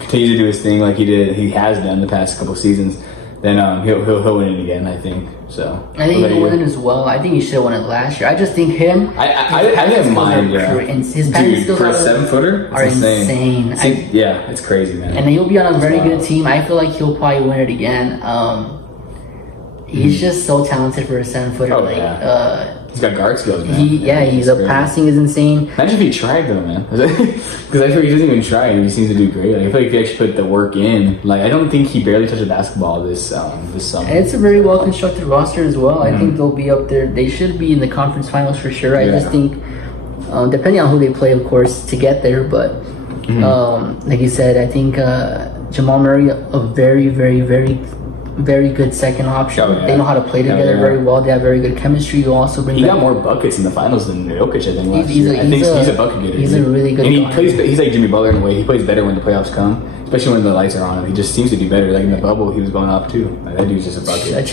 continues to do his thing like he has done the past couple seasons, then he'll win it again. I think so. I think he'll win it as well. I think he should have won it last year. I just think him. I didn't mind. His passing skills for a 7-footer are insane. It's crazy, man. And he'll be on a very good team. I feel like he'll probably win it again. He's just so talented for a 7-footer. He's got guard skills, man. His passing is insane. Imagine if he tried though, man. Because I feel like he doesn't even try, and he seems to do great. Like, I feel like if he actually put the work in, like I don't think he barely touched a basketball this summer. And it's a very well constructed roster as well. I think they'll be up there. They should be in the conference finals for sure. I just think, depending on who they play, of course, to get there. But like you said, I think Jamal Murray, a very, very, very, very good second option. They know how to play together very well. They have very good chemistry. You also bring. He got more buckets in the finals than Jokic, I think. Last year. I think he's a bucket getter. He's a really good. And he plays. He's like Jimmy Butler in a way. He plays better when the playoffs come, especially when the lights are on him. He just seems to do better. Like in the bubble, he was going off too. Like, that dude's just a bucket. He's a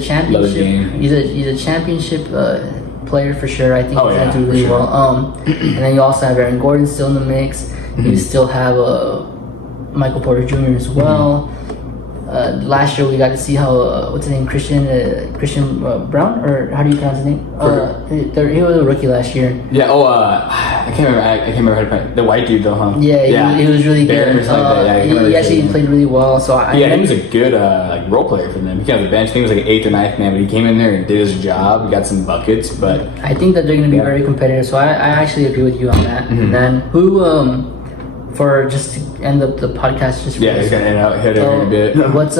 championship. He's a championship player for sure. I think he's gonna do really well. And then you also have Aaron Gordon still in the mix. You still have Michael Porter Jr. as well. Last year we got to see how what's his name, Christian Brown, or how do you pronounce his name? He was a rookie last year. Yeah. I can't remember how to pronounce the white dude though, huh? He was really good. He actually played really well. So he was a good role player for them. He came off the bench. I think he was like 8th or 9th man, but he came in there and did his job. He got some buckets, but I think that they're going to be very competitive. So I actually agree with you on that. And then who for just to end up the podcast, just he's gonna hit it a bit. What's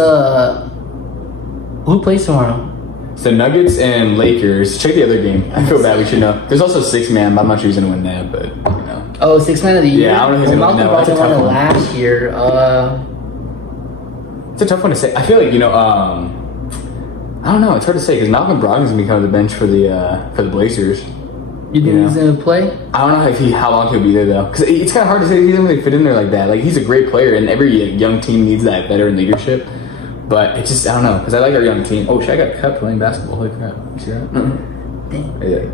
who plays tomorrow? So Nuggets and Lakers. Check the other game. I feel bad. We should know. There's also 6-man. But I'm not sure who's gonna win that, but you know. Oh, 6-man of the year. Yeah, I don't know who's gonna win that. That's a tough one. Last year. It's a tough one to say. I feel like I don't know. It's hard to say because Malcolm Brogdon's gonna be coming to the bench for the Blazers. You think he's gonna play? I don't know how long he'll be there though, because it's kind of hard to say. He doesn't really fit in there like that. Like he's a great player, and every young team needs that veteran leadership. But it's just I don't know, because I like our young team. Oh shit! I got cut playing basketball. Holy crap! You see that? Dang. Yeah.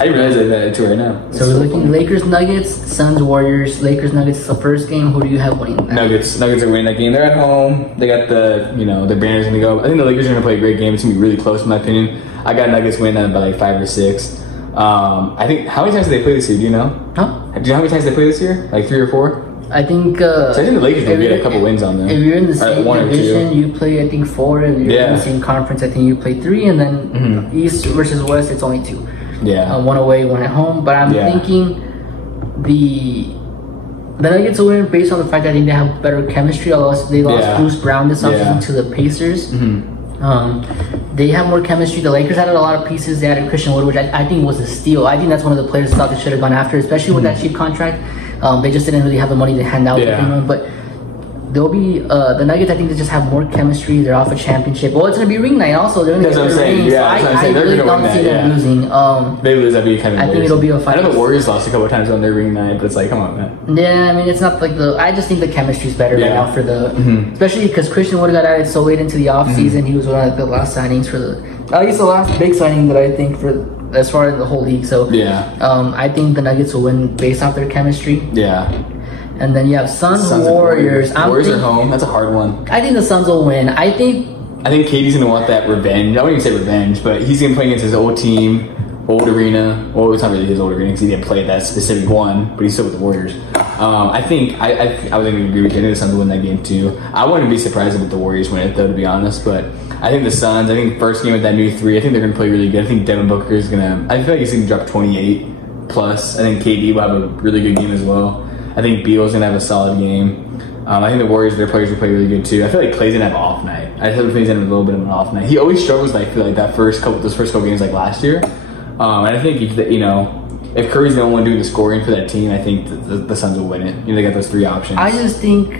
I didn't realize that too right now. So we're looking Lakers, Nuggets, Suns, Warriors. Lakers, Nuggets is the first game. Who do you have winning that? Nuggets are winning that game. They're at home. They got the the banners gonna go. I think the Lakers are gonna play a great game. It's gonna be really close in my opinion. I got Nuggets winning by like 5 or 6. I think how many times did they play this year? Do you know? Huh? Do you know how many times they play this year? Like 3 or 4? I think. So I think the Lakers will get a couple wins on them. If you're in the same division, you play I think 4. If you're in the same conference, I think you play 3, and then East versus West, it's only 2. Yeah. 1 away, 1 at home. But I'm thinking the Nuggets will win based on the fact that I think they have better chemistry. Although they lost Bruce Brown this offseason to the Pacers. They have more chemistry. The Lakers added a lot of pieces. They added Christian Wood, which I think was a steal. I think that's one of the players I thought they should have gone after, especially with that cheap contract. They just didn't really have the money to hand out to anyone. But they'll be the Nuggets. I think they just have more chemistry. They're off a championship. Well, it's gonna be ring night also. They're gonna get the ring. Yeah, I really don't see them losing. They lose, that'd be kind of. I think it'll be a fight. I know the Warriors lost a couple of times on their ring night, but it's like, come on, man. Yeah, I mean, it's not like I just think the chemistry's better right now for the, especially because Christian Wood got added so late into the off season. He was one of the last signings for at least the last big signing that I think for as far as the whole league. So I think the Nuggets will win based off their chemistry. Yeah. And then you have Suns Warriors. Warriors are home. That's a hard one. I think the Suns will win. I think KD's gonna want that revenge. I wouldn't even say revenge, but he's gonna play against his old team, old arena. Well, it's not really his old arena because he didn't play that specific one, but he's still with the Warriors. I think I was gonna agree with you. I think the Suns will win that game too. I wouldn't be surprised if the Warriors win it though, to be honest. But I think the Suns. I think first game with that new 3. I think they're gonna play really good. I think Devin Booker is gonna. I feel like he's gonna drop 28 plus. I think KD will have a really good game as well. I think Beal's gonna have a solid game. I think the Warriors, their players will play really good too. I feel like Clay's gonna have an off night. I feel like he's gonna have a little bit of an off night. He always struggles. I feel like those first couple games like last year. And I think if Curry's the only one doing the scoring for that team, I think the Suns will win it. They got those 3 options. I just think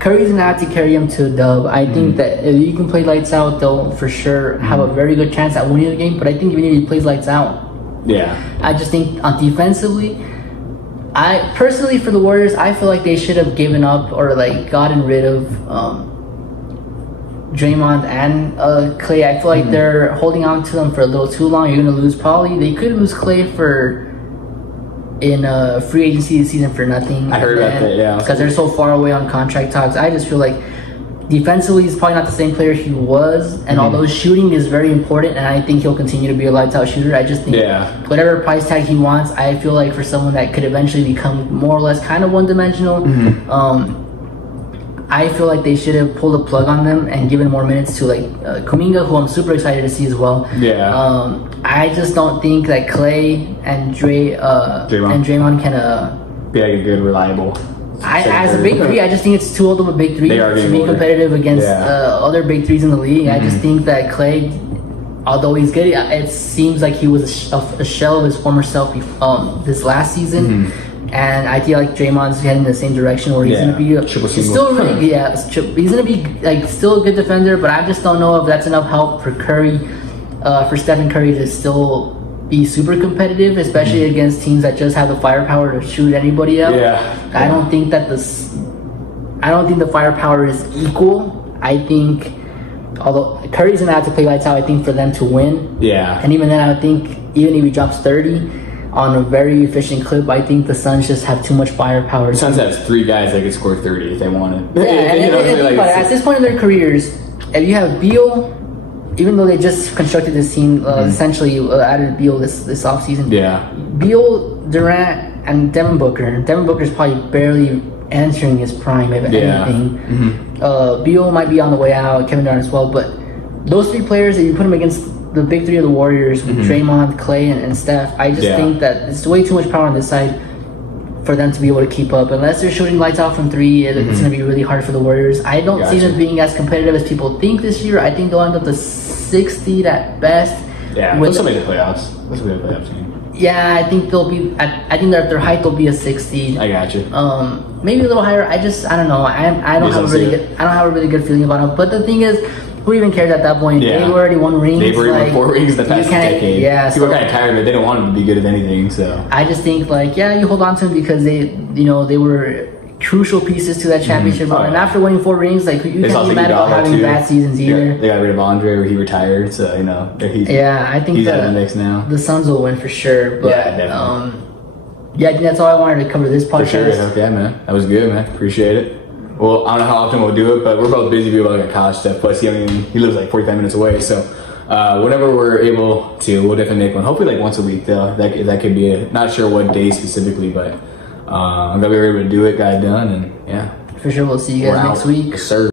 Curry's gonna have to carry him to a dub. I think that if you can play lights out, they'll for sure have a very good chance at winning the game. But I think even if he plays lights out, I just think defensively. I personally, for the Warriors, I feel like they should have given up or like gotten rid of Draymond and Clay. I feel like they're holding on to them for a little too long. You're gonna lose probably. They could lose Clay in free agency this season for nothing. I heard about that, because they're so far away on contract talks. I just feel like defensively, he's probably not the same player he was, and although shooting is very important, and I think he'll continue to be a lights out shooter, I just think whatever price tag he wants, I feel like for someone that could eventually become more or less kind of one-dimensional, I feel like they should have pulled a plug on them and given more minutes to like Kuminga, who I'm super excited to see as well. I just don't think that Clay and Draymond can be like a good, reliable. As a big three, I just think it's too old of a big three to be competitive against other big threes in the league. I just think that Clay, although he's good, it seems like he was a shell of his former self this last season. And I feel like Draymond's heading in the same direction where he's gonna be he's still really he's gonna be like still a good defender, but I just don't know if that's enough help for Curry, for Stephen Curry to still be super competitive, especially against teams that just have the firepower to shoot anybody out. I don't think that the firepower is equal. I think although Curry's gonna have to play lights out, I think for them to win. And even then, I think even if he drops 30 on a very efficient clip, I think the Suns just have too much firepower. The Suns have 3 guys that could score 30 if they wanted. At this point in their careers, if you have Beal, even though they just constructed this team, essentially added Beal this offseason. Beal, Durant, and Devin Booker. Devin Booker's probably barely entering his prime, if anything. Beal might be on the way out, Kevin Durant as well, but those 3 players, if you put them against the big 3 of the Warriors, Draymond, Clay, and Steph, I just think that it's way too much power on this side for them to be able to keep up. Unless they're shooting lights out from 3, it's going to be really hard for the Warriors. I don't see them being as competitive as people think this year. I think they'll end up to 60 at best. They'll still make the playoffs. They'll be a playoff team. I think they'll be. I think that at their height they'll be a 60. I got you. Maybe a little higher. I don't know. I don't have a really good feeling about them. But the thing is, who even cares at that point? They've already won rings. They've already won 4 rings the past decade. People are kind of tired of it. They don't want them to be good at anything. So I just think you hold on to them because they were crucial pieces to that championship run. And after winning 4 rings, you can't be mad about having bad seasons either. They got rid of Andre, where he retired. So I think he's out of the mix now. The Suns will win for sure. But, definitely. I think that's all I wanted to cover this podcast. For sure. Okay, man. That was good, man. Appreciate it. Well, I don't know how often we'll do it, but we're both busy doing college stuff. Plus, he lives 45 minutes away, so whenever we're able to, we'll definitely make one. Hopefully, once a week, though. That could be not sure what day specifically, but I'm glad we were able to do it, got it done, and for sure. We'll see you guys next week. Yes, sir.